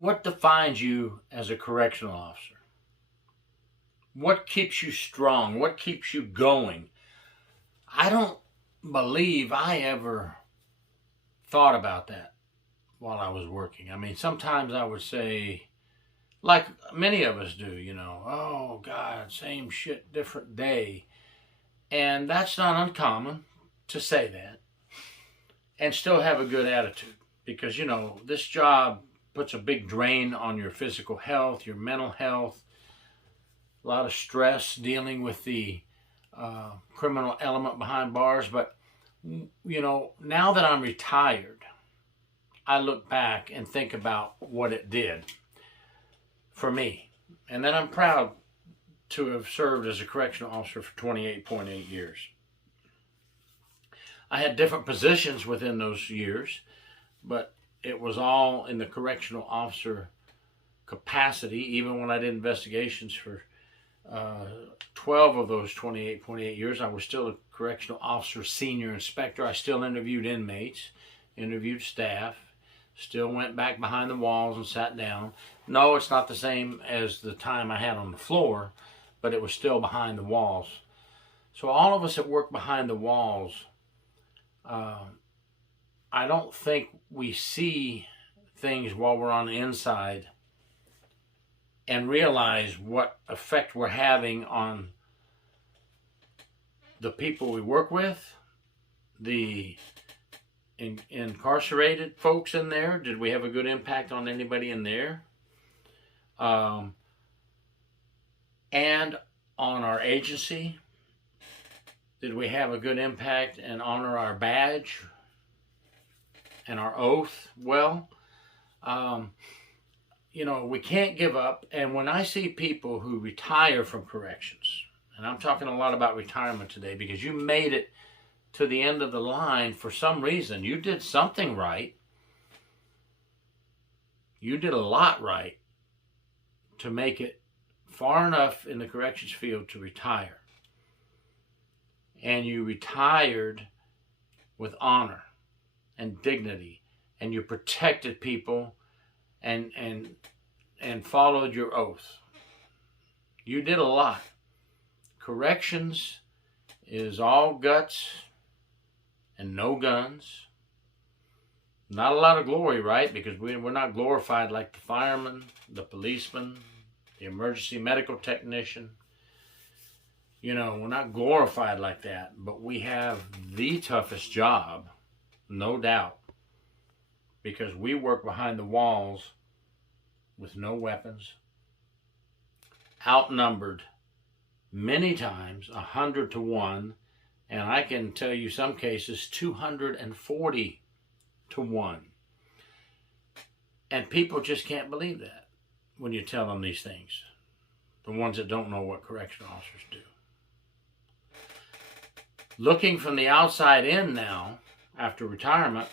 What defines you as a correctional officer? What keeps you strong? What keeps you going? I don't believe I ever thought about that while I was working. I mean, sometimes I would say, like many of us do, oh God, same shit, different day. And that's not uncommon to say that and still have a good attitude because, this job puts a big drain on your physical health, your mental health, a lot of stress dealing with the criminal element behind bars. But, now that I'm retired, I look back and think about what it did for me. And then I'm proud to have served as a correctional officer for 28.8 years. I had different positions within those years, but it was all in the correctional officer capacity. Even when I did investigations for 12 of those 28.8 years, I was still a correctional officer senior inspector. I still interviewed inmates, interviewed staff, still went back behind the walls and sat down. No, it's not the same as the time I had on the floor, but it was still behind the walls. So all of us that work behind the walls, I don't think we see things while we're on the inside and realize what effect we're having on the people we work with, the incarcerated folks in there. Did we have a good impact on anybody in there? And on our agency, did we have a good impact and honor our badge and our oath well? We can't give up. And when I see people who retire from corrections, and I'm talking a lot about retirement today because you made it to the end of the line for some reason. You did something right. You did a lot right to make it far enough in the corrections field to retire. And you retired with honor and dignity, and you protected people and followed your oath. You did a lot. Corrections is all guts and no guns. Not a lot of glory, right? Because we're not glorified like the fireman, the policeman, the emergency medical technician. We're not glorified like that, but we have the toughest job, no doubt, because we work behind the walls with no weapons, outnumbered many times 100 to 1, and I can tell you some cases 240 to 1. And people just can't believe that when you tell them these things, the ones that don't know what correctional officers do. Looking from the outside in now, after retirement,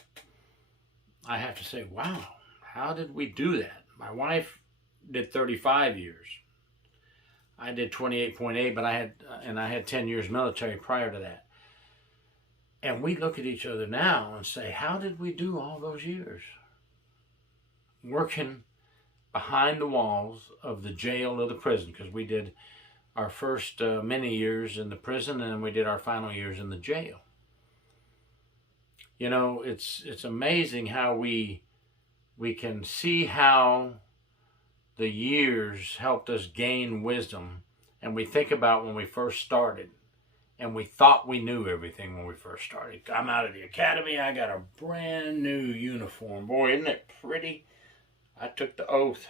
I have to say, wow, how did we do that? My wife did 35 years. I did 28.8, but I had 10 years military prior to that. And we look at each other now and say, how did we do all those years? Working behind the walls of the jail or the prison, because we did our first many years in the prison, and then we did our final years in the jail. It's amazing how we can see how the years helped us gain wisdom. And we think about when we first started, and we thought we knew everything when we first started. I'm out of the academy, I got a brand new uniform. Boy, isn't it pretty? I took the oath.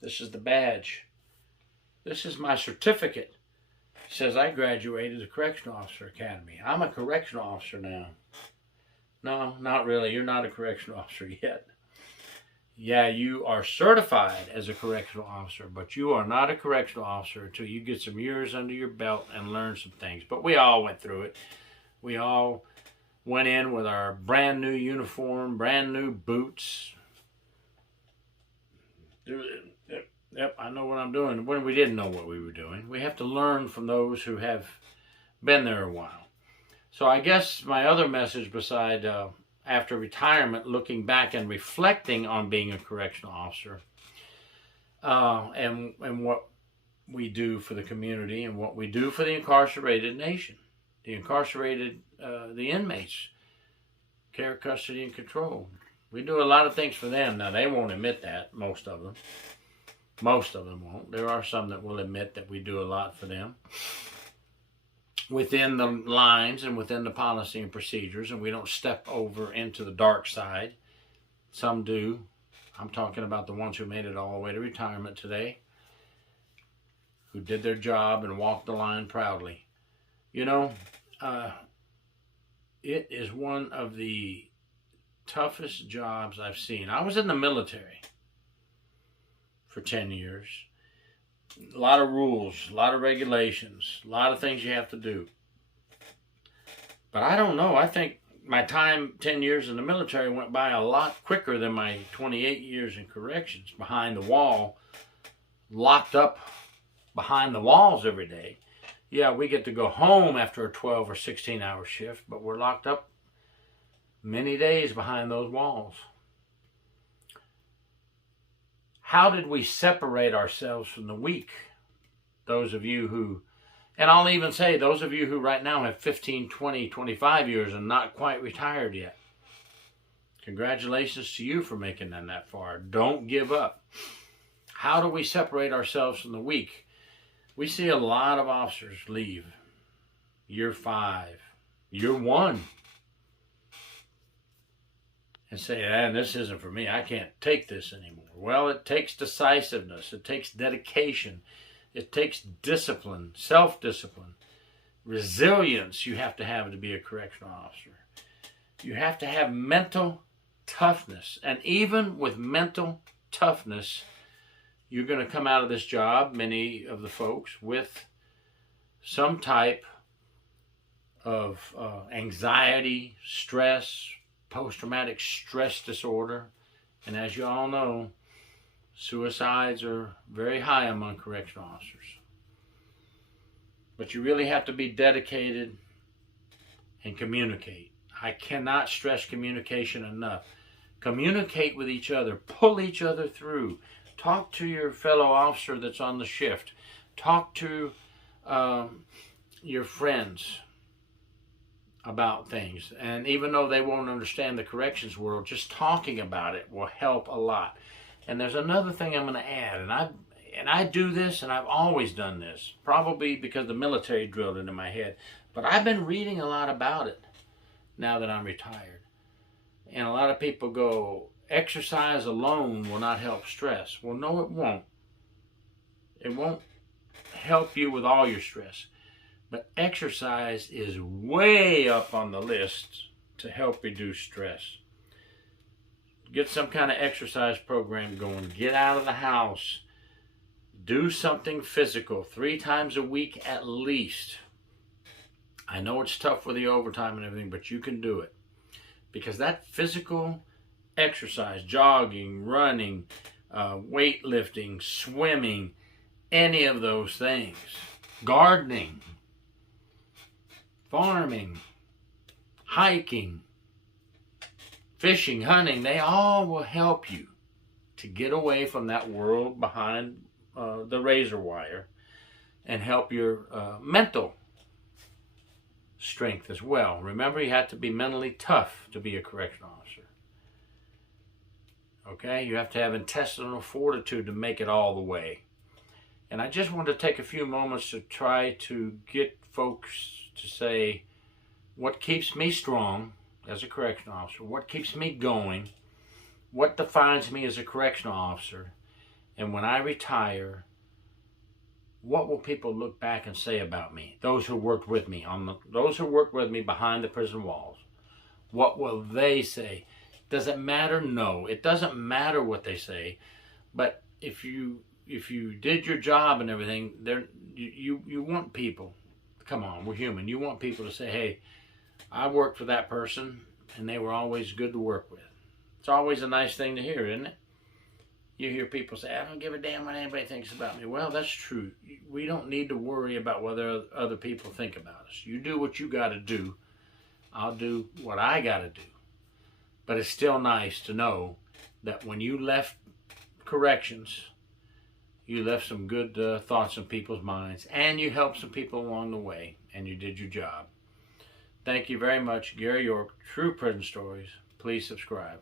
This is the badge. This is my certificate. It says I graduated the Correctional Officer Academy. I'm a correctional officer now. No, not really. You're not a correctional officer yet. Yeah, you are certified as a correctional officer, but you are not a correctional officer until you get some years under your belt and learn some things. But we all went through it. We all went in with our brand new uniform, brand new boots. Yep, I know what I'm doing. When we didn't know what we were doing. We have to learn from those who have been there a while. So I guess my other message beside after retirement, looking back and reflecting on being a correctional officer, and what we do for the community and what we do for the incarcerated nation, the incarcerated, the inmates, care, custody, and control. We do a lot of things for them. Now, they won't admit that, most of them. Most of them won't. There are some that will admit that we do a lot for them within the lines and within the policy and procedures, and we don't step over into the dark side. Some do. I'm talking about the ones who made it all the way to retirement today, who did their job and walked the line proudly. You know, it is one of the toughest jobs I've seen. I was in the military for 10 years. A lot of rules, a lot of regulations, a lot of things you have to do. But I don't know. I think my time, 10 years in the military, went by a lot quicker than my 28 years in corrections, behind the wall, locked up behind the walls every day. Yeah, we get to go home after a 12 or 16-hour shift, but we're locked up many days behind those walls. How did we separate ourselves from the weak? Those of you who, and I'll even say those of you who right now have 15, 20, 25 years and not quite retired yet. Congratulations to you for making them that far. Don't give up. How do we separate ourselves from the weak? We see a lot of officers leave year 5, year 1, and say, this isn't for me. I can't take this anymore. Well, it takes decisiveness. It takes dedication. It takes discipline, self-discipline, resilience you have to be a correctional officer. You have to have mental toughness. And even with mental toughness, you're going to come out of this job, many of the folks, with some type of anxiety, stress, post-traumatic stress disorder. And as you all know, suicides are very high among correctional officers. But you really have to be dedicated and communicate. I cannot stress communication enough. Communicate with each other. Pull each other through. Talk to your fellow officer that's on the shift. Talk to your friends about things. And even though they won't understand the corrections world, just talking about it will help a lot. And there's another thing I'm going to add, and I do this, and I've always done this, probably because the military drilled it into my head, but I've been reading a lot about it now that I'm retired. And a lot of people go, exercise alone will not help stress. Well, no, it won't. It won't help you with all your stress. But exercise is way up on the list to help reduce stress. Get some kind of exercise program going. Get out of the house. Do something physical 3 times a week at least. I know it's tough with the overtime and everything, but you can do it. Because that physical exercise, jogging, running, weightlifting, swimming, any of those things, gardening, farming, hiking, fishing, hunting, they all will help you to get away from that world behind the razor wire and help your mental strength as well. Remember, you have to be mentally tough to be a correctional officer. Okay? You have to have intestinal fortitude to make it all the way. And I just want to take a few moments to try to get folks to say what keeps me strong as a correctional officer, what keeps me going, what defines me as a correctional officer, and when I retire, what will people look back and say about me? Those who worked with me, those who worked with me behind the prison walls. What will they say? Does it matter? No, it doesn't matter what they say. But if you did your job and everything, you want people. Come on, we're human. You want people to say, hey, I worked for that person and they were always good to work with. It's always a nice thing to hear, isn't it? You hear people say, I don't give a damn what anybody thinks about me. Well, that's true. We don't need to worry about whether other people think about us. You do what you got to do. I'll do what I got to do. But it's still nice to know that when you left corrections, you left some good thoughts in people's minds, and you helped some people along the way, and you did your job. Thank you very much. Gary York, True Prison Stories. Please subscribe.